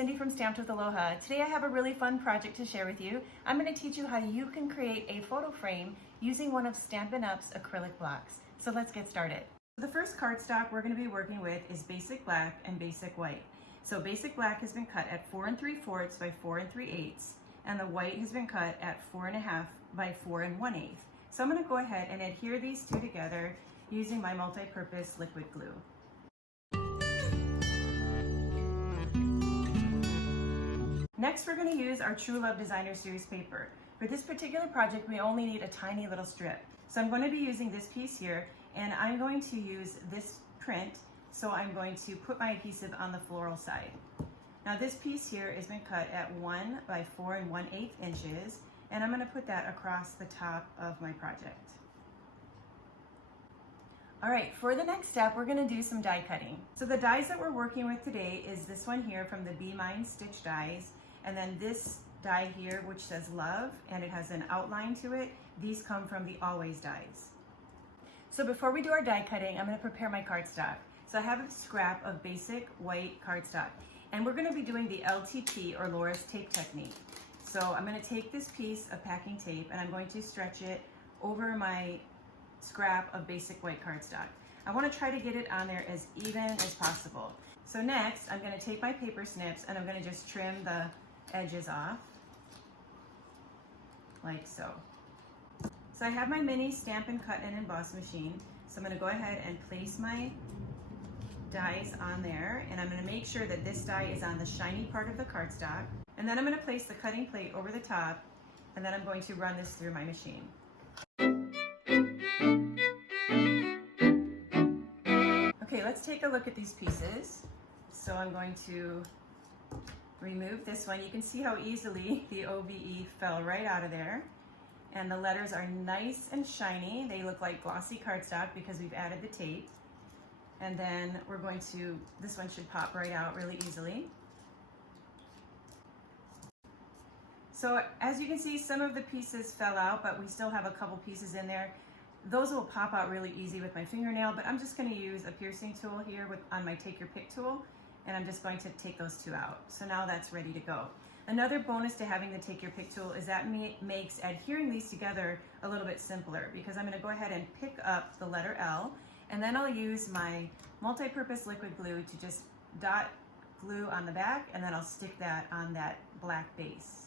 Cindy from Stamped with Aloha. Today I have a really fun project to share with you. I'm going to teach you how you can create a photo frame using one of Stampin' Up's acrylic blocks. So let's get started. The first cardstock we're going to be working with is Basic Black and Basic White. So Basic Black has been cut at 4 3/4 by 4 3/8, and the white has been cut at 4 1/2 by 4 1/8. So I'm going to go ahead and adhere these two together using my multi-purpose liquid glue. Next, we're going to use our True Love Designer Series paper. For this particular project, we only need a tiny little strip. So I'm going to be using this piece here, and I'm going to use this print, so I'm going to put my adhesive on the floral side. Now this piece here has been cut at 1 by 4 1/8 inches, and I'm going to put that across the top of my project. All right, for the next step, we're going to do some die cutting. So the dies that we're working with today is this one here from the Be Mine Stitch Dies, and then this die here which says Love, and it has an outline to it. These come from the Always dies. So before we do our die cutting, I'm going to prepare my cardstock. So I have a scrap of basic white cardstock, and we're going to be doing the LTT or Laura's tape technique. So I'm going to take this piece of packing tape and I'm going to stretch it over my scrap of basic white cardstock. I want to try to get it on there as even as possible. So next, I'm going to take my paper snips and I'm going to just trim the edges off, like so. So I have my mini Stampin' Cut and Emboss machine. So I'm going to go ahead and place my dies on there, and I'm going to make sure that this die is on the shiny part of the cardstock. And then I'm going to place the cutting plate over the top, and then I'm going to run this through my machine. Okay, let's take a look at these pieces. So I'm going to remove this one. You can see how easily the OVE fell right out of there. And the letters are nice and shiny. They look like glossy cardstock because we've added the tape. And then we're going to, this one should pop right out really easily. So as you can see, some of the pieces fell out, but we still have a couple pieces in there. Those will pop out really easy with my fingernail, but I'm just going to use a piercing tool here on my Take Your Pick tool, and I'm just going to take those two out. So now that's ready to go. Another bonus to having the Take Your Pick tool is that makes adhering these together a little bit simpler, because I'm going to go ahead and pick up the letter L, and then I'll use my multi-purpose liquid glue to just dot glue on the back, and then I'll stick that on that black base.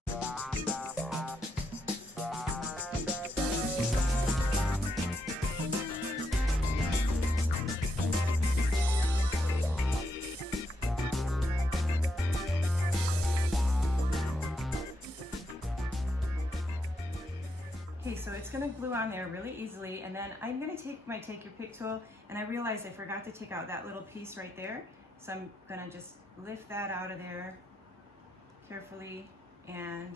Okay, so it's going to glue on there really easily, and then I'm going to take my Take Your Pick tool, and I realized I forgot to take out that little piece right there, so I'm going to just lift that out of there carefully, and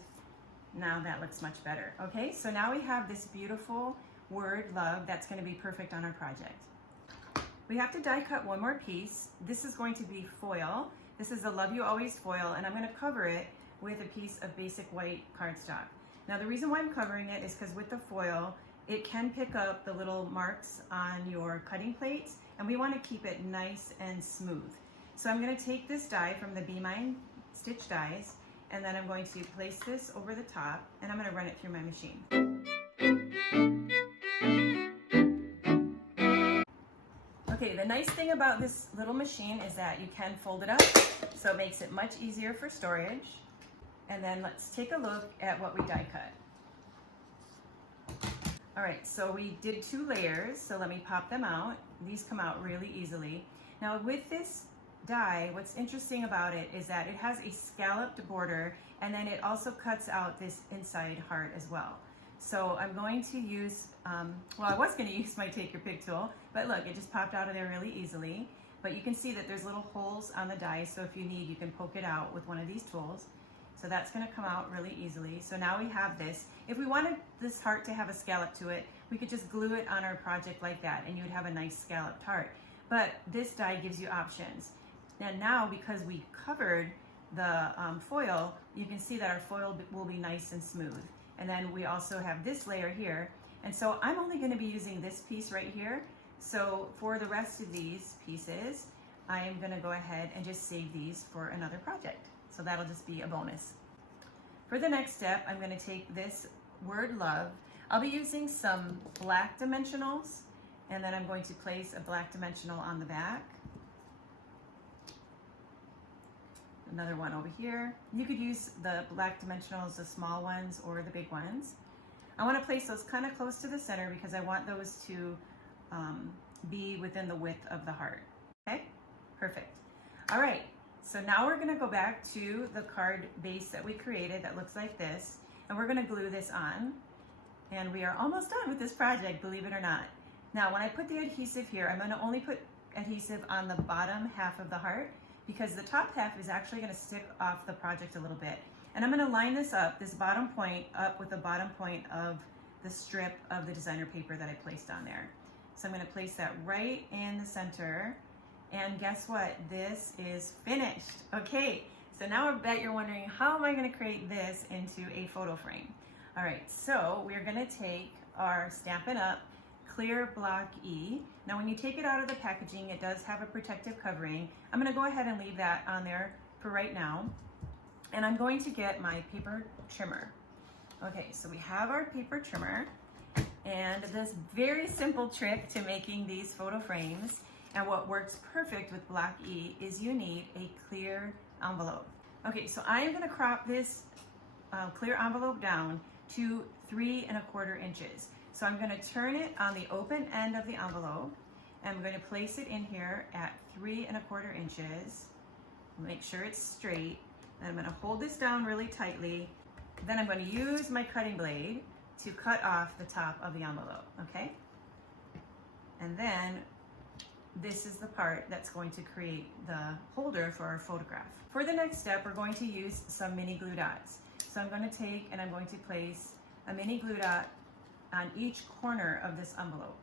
now that looks much better. Okay, so now we have this beautiful word love that's going to be perfect on our project. We have to die cut one more piece. This is going to be foil. This is a Love You Always foil, and I'm going to cover it with a piece of basic white cardstock. Now the reason why I'm covering it is because with the foil, it can pick up the little marks on your cutting plates, and we want to keep it nice and smooth. So I'm going to take this die from the Be Mine Stitch Dies, and then I'm going to place this over the top, and I'm going to run it through my machine. Okay, the nice thing about this little machine is that you can fold it up, so it makes it much easier for storage. And then let's take a look at what we die cut. All right, so we did 2 layers, so let me pop them out. These come out really easily. Now with this die, what's interesting about it is that it has a scalloped border, and then it also cuts out this inside heart as well. So I'm going to use, well, I was going to use my Take Your Pick tool, but look, it just popped out of there really easily. But you can see that there's little holes on the die, so if you need, you can poke it out with one of these tools. So that's going to come out really easily. So now we have this. If we wanted this heart to have a scallop to it, we could just glue it on our project like that, and you would have a nice scalloped heart. But this die gives you options. And now, because we covered the foil, you can see that our foil will be nice and smooth. And then we also have this layer here. And so I'm only going to be using this piece right here. So for the rest of these pieces, I am going to go ahead and just save these for another project. So that'll just be a bonus. For the next step, I'm going to take this word love. I'll be using some black dimensionals, and then I'm going to place a black dimensional on the back. Another one over here. You could use the black dimensionals, the small ones or the big ones. I want to place those kind of close to the center because I want those to be within the width of the heart. Okay, perfect. All right, so now we're going to go back to the card base that we created that looks like this, and we're going to glue this on. And we are almost done with this project, believe it or not. Now, when I put the adhesive here, I'm going to only put adhesive on the bottom half of the heart because the top half is actually going to stick off the project a little bit. And I'm going to line this up, this bottom point, up with the bottom point of the strip of the designer paper that I placed on there. So I'm going to place that right in the center. And guess what? This is finished. Okay, so now I bet you're wondering, how am I going to create this into a photo frame? All right, so we're going to take our Stampin' Up! Clear Block E. Now when you take it out of the packaging, it does have a protective covering. I'm going to go ahead and leave that on there for right now. And I'm going to get my paper trimmer. Okay, so we have our paper trimmer and this very simple trick to making these photo frames, and what works perfect with Block E is you need a clear envelope. Okay, so I am going to crop this clear envelope down to 3 1/4 inches. So I'm going to turn it on the open end of the envelope, and I'm going to place it in here at 3 1/4 inches. Make sure it's straight. Then I'm going to hold this down really tightly. Then I'm going to use my cutting blade to cut off the top of the envelope, okay? And then this is the part that's going to create the holder for our photograph. For the next step, we're going to use some mini glue dots. So I'm going to take and I'm going to place a mini glue dot on each corner of this envelope.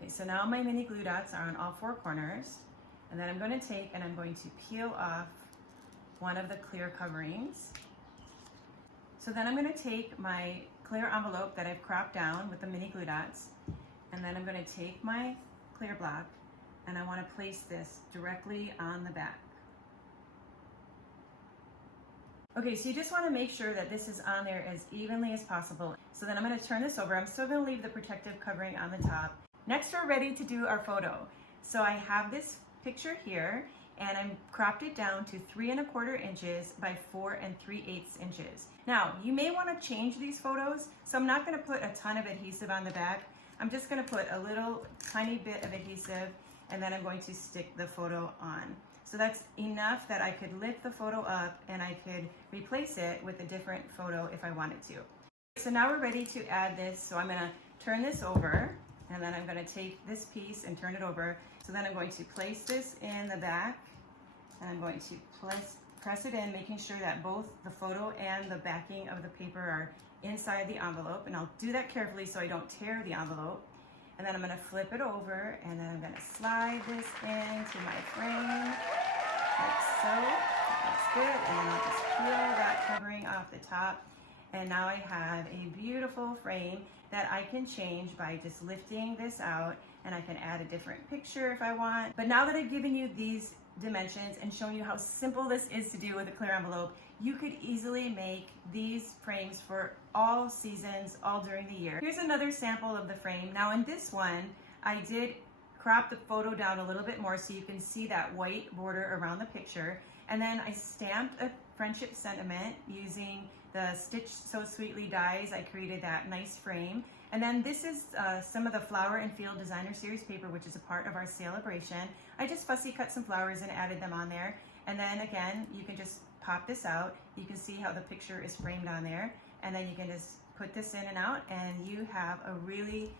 Okay, so now my mini glue dots are on all 4 corners, and then I'm going to take and I'm going to peel off one of the clear coverings. So then I'm going to take my clear envelope that I've cropped down with the mini glue dots, and then I'm going to take my clear block and I want to place this directly on the back. Okay, so you just want to make sure that this is on there as evenly as possible. So then I'm going to turn this over. I'm still going to leave the protective covering on the top. Next, we're ready to do our photo. So I have this picture here, and I'm cropped it down to 3 1/4 inches by 4 3/8 inches. Now, you may want to change these photos, so I'm not going to put a ton of adhesive on the back. I'm just going to put a little tiny bit of adhesive, and then I'm going to stick the photo on. So that's enough that I could lift the photo up and I could replace it with a different photo if I wanted to. So now we're ready to add this. So I'm going to turn this over, and then I'm going to take this piece and turn it over. So then I'm going to place this in the back, and I'm going to press it in, making sure that both the photo and the backing of the paper are inside the envelope. And I'll do that carefully so I don't tear the envelope. And then I'm going to flip it over, and then I'm going to slide this into my frame, like so. That's good. And then I'll just peel that covering off the top. And now I have a beautiful frame that I can change by just lifting this out, and I can add a different picture if I want. But now that I've given you these dimensions and shown you how simple this is to do with a clear envelope, you could easily make these frames for all seasons, all during the year. Here's another sample of the frame. Now in this one, I did crop the photo down a little bit more so you can see that white border around the picture. And then I stamped a friendship sentiment using the Stitch So Sweetly dies. I created that nice frame. And then this is some of the Flower and Field Designer Series paper, which is a part of our celebration. I just fussy cut some flowers and added them on there. And then again, you can just pop this out. You can see how the picture is framed on there. And then you can just put this in and out, and you have a really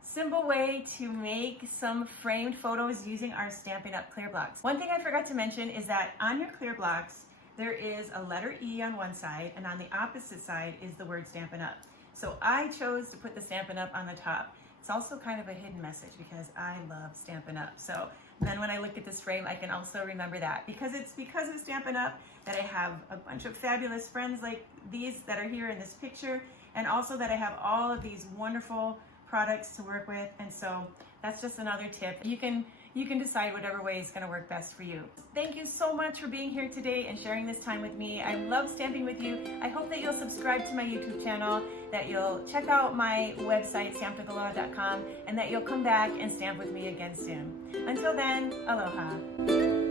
simple way to make some framed photos using our Stampin' Up! Clear blocks. One thing I forgot to mention is that on your clear blocks, there is a letter E on one side, and on the opposite side is the word Stampin' Up! So I chose to put the Stampin' Up! On the top. It's also kind of a hidden message because I love Stampin' Up! So then when I look at this frame, I can also remember that. Because it's because of Stampin' Up! That I have a bunch of fabulous friends like these that are here in this picture, and also that I have all of these wonderful products to work with. And so that's just another tip. You can decide whatever way is going to work best for you. Thank you so much for being here today and sharing this time with me. I love stamping with you. I hope that you'll subscribe to my YouTube channel, that you'll check out my website, stampwithaloha.com, and that you'll come back and stamp with me again soon. Until then, aloha.